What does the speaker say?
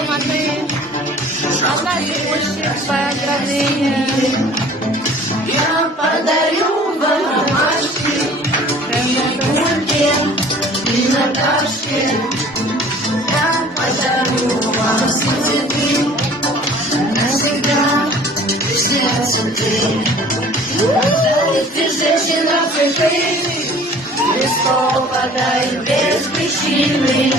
громады. От наших поздравления. Я подарю вам ромашки, Юльке и Наташке. Я подарю вам цветы, навсегда в сердце ты. Ты женщина цветы, листопада и без причины.